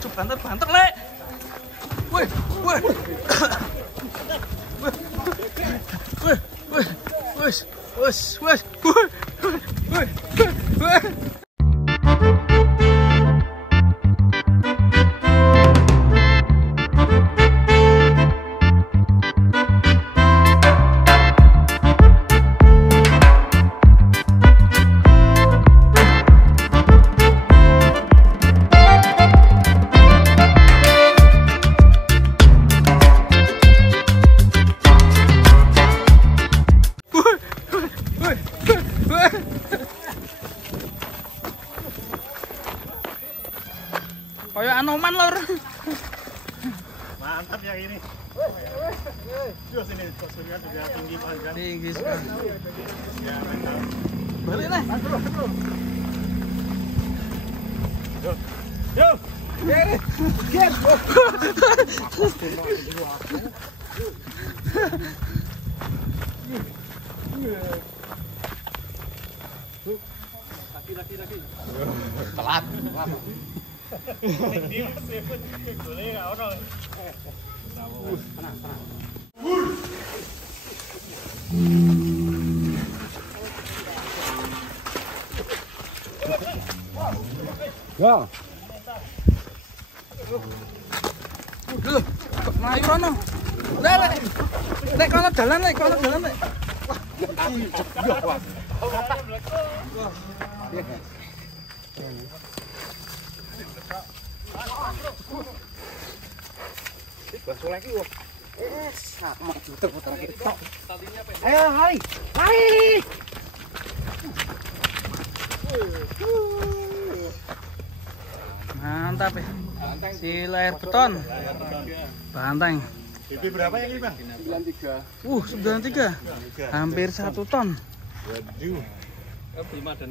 Cuk, banter lek. Woi. Kayak anoman lor. Mantap yang ini. Yo sini posturnya juga tinggi banget kan. Tinggi sekali. Ya, mantap. Balik nih. Yo. Yo. Get. Laki. Telat. Ini masih boleh nggak orang. Tenang. Ya. Loh, kok mlayu rono? Lek kono dalan lek. Ayo, hai. Mantap ya. Si layar beton. Banteng. BP berapa yang ini, Bang? 93. Hampir 1 ton. Waduh.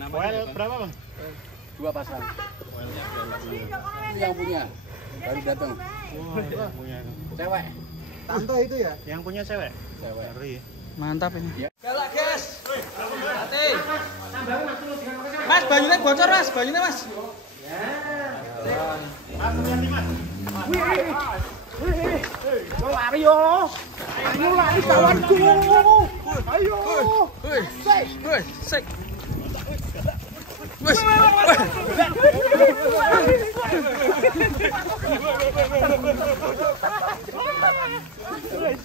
Koel berapa, Bang? 2 pasang. Ini yang punya. Baru datang. Yang punya. Cewek. Tante itu ya? Yang punya cewek? Cewek. Ngeri. Mantap ini. Galak, guys. Hati. Mas, banyunya bocor, Mas. Banyunya, Mas. Mas, lihat nih, Mas. Lari yo. Ayo lari kawanku. Ayo. Sek.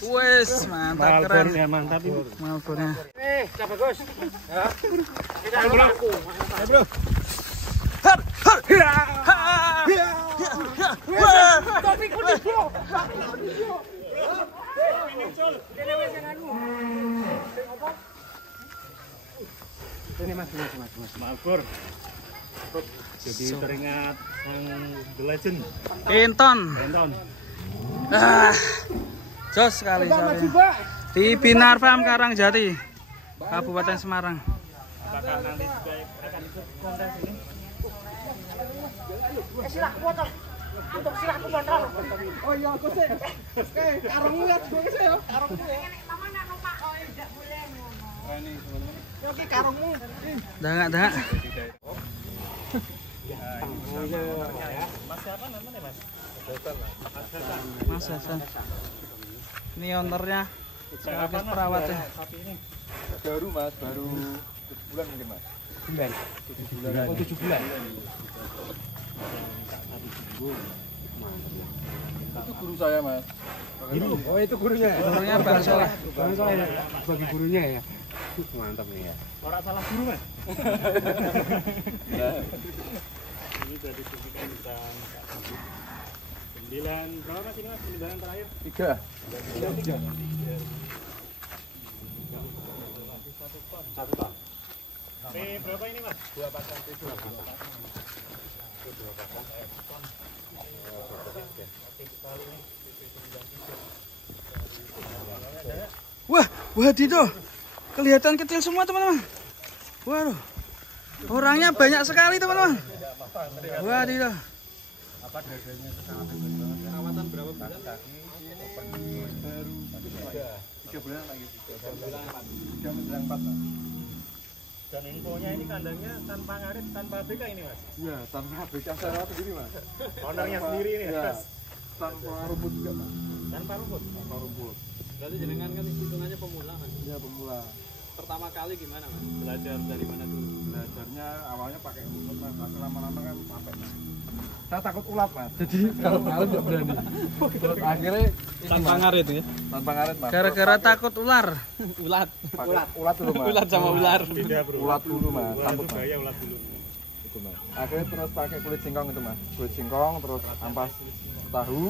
Wes, mantap keren. Ya, mantap ini. Malbornya. Siapa Gus? Ya. Kita aku. Ayo, Bro. Topi kuning, Bro. Ini Mas. Malbor. Jadi teringat The Legend. Kenton. Benton. Jos sekali saya. Di Binar Farm Karangjati, Kabupaten Semarang. Apakah nanti juga akan ikut konten ini? Silahku foto. Untuk silahku kontrol. Oh iya, aku sih. Oke, karungmu lihat gue sih ya. Karungmu. Mama nak numpak. Oh, tidak boleh ngono. Ini sebenarnya. Oke, karungmu. Dangak. Mas siapa namanya, Mas? Mas Hasan. Ini ownernya. Sekaligus perawatnya. Sapi ini. Baru Mas, baru 7 bulan mungkin Mas. 7 bulan. Oh, 7 bulan. Itu guru saya Mas. Oh, itu gurunya. Gurunya Bang Soleh. Bang Soleh ya. Bagi gurunya ya. Mantap nih ya. Orang salah guru, Mas. Ini dari suntikan bisa 9 berapa Mas ini, Mas? 9 terakhir? 3. 1 ton. Berapa ini, Mas? 2 pasang itu. 2 pasang. Wah, Dito. Kelihatan kecil semua, teman-teman. Waduh. Orangnya banyak sekali, teman-teman. Wah, Dito. Perawatan berapa bulan? Baru 3 bulan lagi. 3 bulan 4. Dan infonya ini kandangnya tanpa ngarit, tanpa BK ini mas? Iya, tanpa BK saya rawat sendiri mas. Ownernya sendiri ini ya. mas? Tanpa rumput juga mas. Tanpa rumput? Tanpa rumput. Berarti jenengan kan hitungannya pemula mas. Iya pemula. Pertama kali gimana mas? Belajar dari mana dulu? Belajarnya awalnya pakai rumput mas, tapi lama-lama kan capek mas. Saya takut ulat mas, jadi kalau ngarit nggak berani. Terus akhirnya Tanpa ngarit ya? tanpa ngarit mas. Gara-gara takut ular. Ulat. Ulat dulu mas. Ulat sama ular. Beda bro. Ulat dulu mas, Ulat takut itu mas. bahaya ulat dulu. Itu mas. Akhirnya terus pakai kulit singkong itu mas. Kulit singkong terus ampas tahu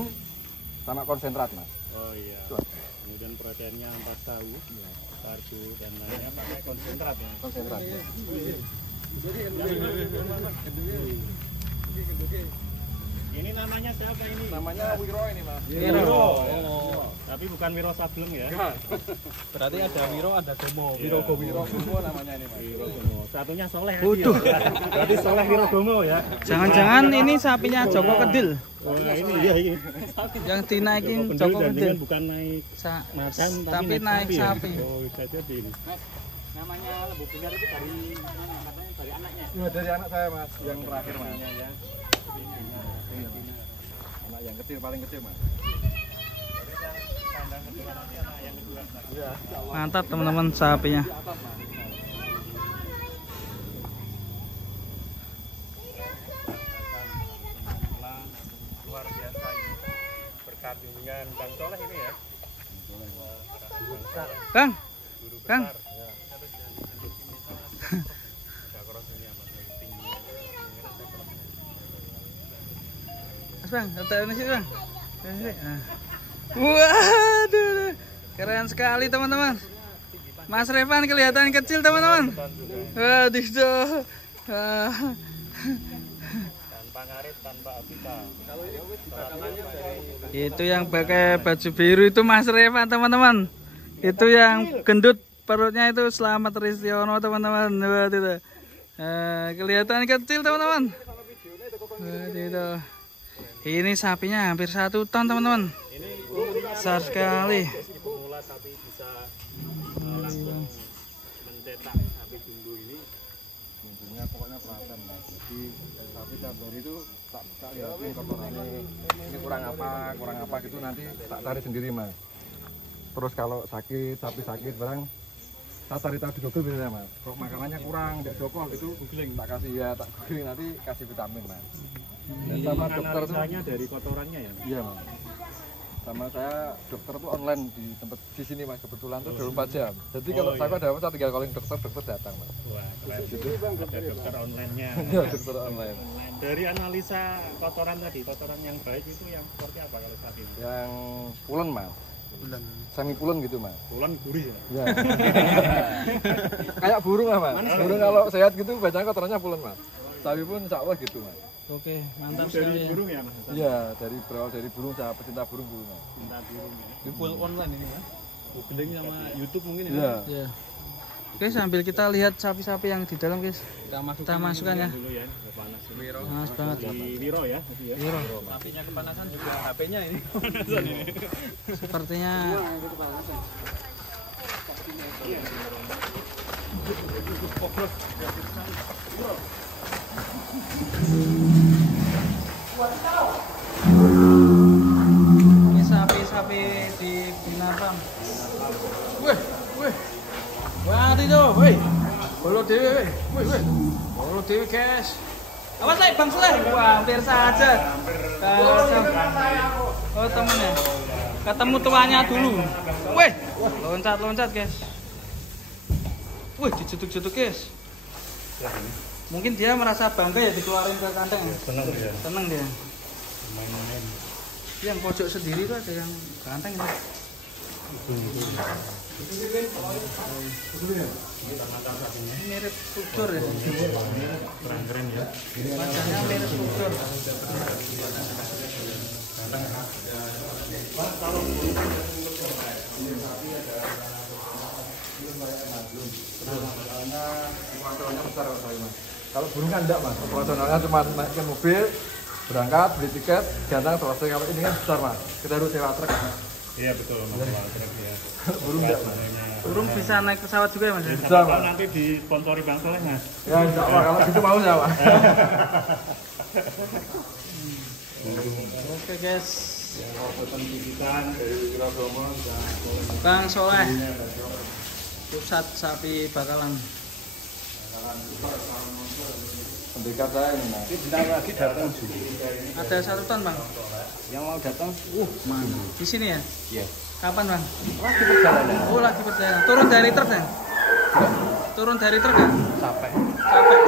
sama konsentrat mas. Oh iya. Itu. Kemudian proteinnya ampas tahu, karbo dan lainnya pakai konsentrat ya. Konsentrat. Ini namanya siapa ini? Namanya Wiro ini mas. Wiro. Tapi bukan Wiro Sableng ya. Berarti ada Wiro, ada Gomo. Wiro Wiro Gomo namanya ini mas. Wiro Gomo. Satunya Soleh. Waduh. Berarti Soleh Wiro Gomo ya. Jangan-jangan ini sapinya Joko Kedil. Oh ini iya ini. Yang dinaikin Pendul Joko dan Kedil. dengan bukan naik macan Tapi naik sapi. Ya? Oh bisa jadi ini. Namanya lembu bingar itu dari mana? Katanya dari anaknya. Ya, dari anak saya mas, yang terakhir mas. Ya. Anak yang kecil paling kecil mas. Iya. Mantap teman-teman sapinya. Luar biasa ini. Berkat bimbingan Bang Soleh ini ya. Bang, Guru Kang. besar. Ya. Mas Bang, tahu ini sih Bang. Nah. Waduh, keren sekali teman-teman. Mas Revan kelihatan kecil teman-teman. Waduh. Tanpa ngarit, tanpa apika. Itu yang pakai baju biru itu Mas Revan teman-teman. Itu yang gendut perutnya itu Slamet Ristiono teman-teman. Waduh. Kelihatan kecil teman-teman. Waduh. Ini sapinya hampir 1 ton teman-teman. Besar sekali. Pemula sapi bisa langsung mencetak sapi jumbo ini. Intinya pokoknya perhatian mas. Jadi sapi tiap hari itu tak lihatin kotorannya. Ini kurang apa gitu nanti tak cari sendiri mas. Terus kalau sakit, sapi sakit barang tak cari tahu di Google biasanya mas. Kok makanannya kurang, tidak cocok gitu, googling tak kasih ya, tak googling nanti kasih vitamin mas. Dan sama dokter tuh, Analisanya dari kotorannya ya. iya mas. Sama saya dokter tuh online di tempat di sini mas, kebetulan tuh 24 jam. Jadi kalau saya ada apa saya tinggal calling dokter datang mas. Wah, keren. Gitu. Ada dokter online-nya. Iya dokter online. Dari analisa kotoran tadi, kotoran yang baik itu yang seperti apa kalau saat ini? Yang pulen mas. Semi pulen gitu mas. Pulen gurih ya? Ya. Kayak burung lah mas. Burung kalau sehat gitu bacanya kotorannya pulen mas. Sapi pun insya Allah gitu mas. Oke, mantap Dari sekali. burung ya mas? Iya dari berawal dari burung, saya pecinta burung mas. Cinta burung ya? Ini full online ini ya. Googling sama YouTube mungkin Iya. Ya. Oke, sambil kita lihat sapi-sapi yang di dalam guys. Kita masukkan ya. Dulu ya, panas. Panas banget. Di Wiro ya? Tadi ya? Wiro. Sapinya kepanasan juga HP-nya ini. Sepertinya ini sapi-sapi di binatang. Wih. Wah, itu, wih. Bolo dewe, wih. Bolo dewe, guys. Awas lah, Bang Suleh. Wah, hampir saja. Oh, temennya. Ketemu tuanya dulu. Wih, loncat, guys. Wih, dijutuk-jutuk, guys. Mungkin dia merasa bangga ya dikeluarin ke kandang. Senang ya? Seneng dia. Main-main. Yang pojok sendiri tuh ada yang ganteng ini. Ini mirip struktur ya. Keren ya? Wajahnya mirip struktur. Kalau burung kan enggak mas, operasionalnya cuma naik ke mobil, berangkat, beli tiket, datang selesai. Kalau ini kan besar mas, kita harus sewa truk mas. Iya betul, mas. Ya. Burung enggak mas. Sebenarnya Burung bisa naik pesawat juga ya Mas? Ya? Bisa, Pak. Nanti disponsori Bang Soleh, Mas. Ya, insya Allah kalau gitu mau saya, Pak. Oke guys. Pendidikan dari Wirabromo sudah Bang Soleh. Pusat sapi bakalan. Pendekat saya ini, Mas. Bentar lagi datang juga. Ada 1 ton Bang. Yang mau datang, Mana? Di sini ya? Iya. Kapan Bang? Lagi perjalanan. Oh lagi perjalanan. Turun dari truk ya? Turun dari truk ya? Capek. Capek.